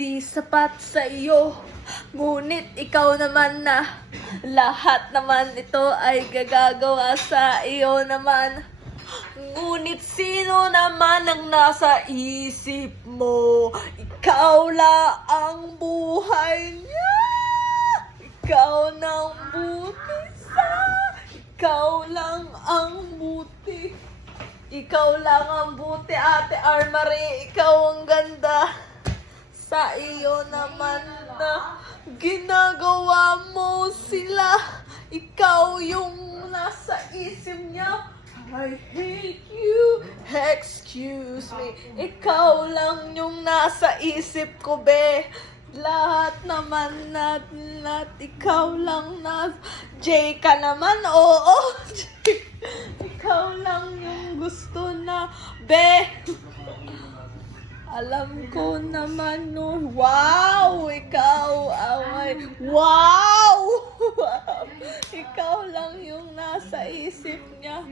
di sapat sa iyo. Ngunit ikaw naman na lahat naman ito ay gagagawa sa iyo naman. Ngunit sino naman ang nasa isip mo? Ikaw lang ang buhay niya. Ikaw nang buti sa. Ikaw lang ang buti. Ikaw lang ang buti, Ate Armarie. Ikaw ang ganda. Sa iyo naman na ginagawa mo sila. Ikaw yung nasa isip niya. I hate you. Excuse me. Ikaw lang yung nasa isip ko, be. Lahat naman natin, ikaw lang na. J ka naman, oo. Ikaw lang yung gusto na, be. Alam ko naman nun. Wow! Ikaw, away. Wow! Ikaw lang yung nasa isip niya.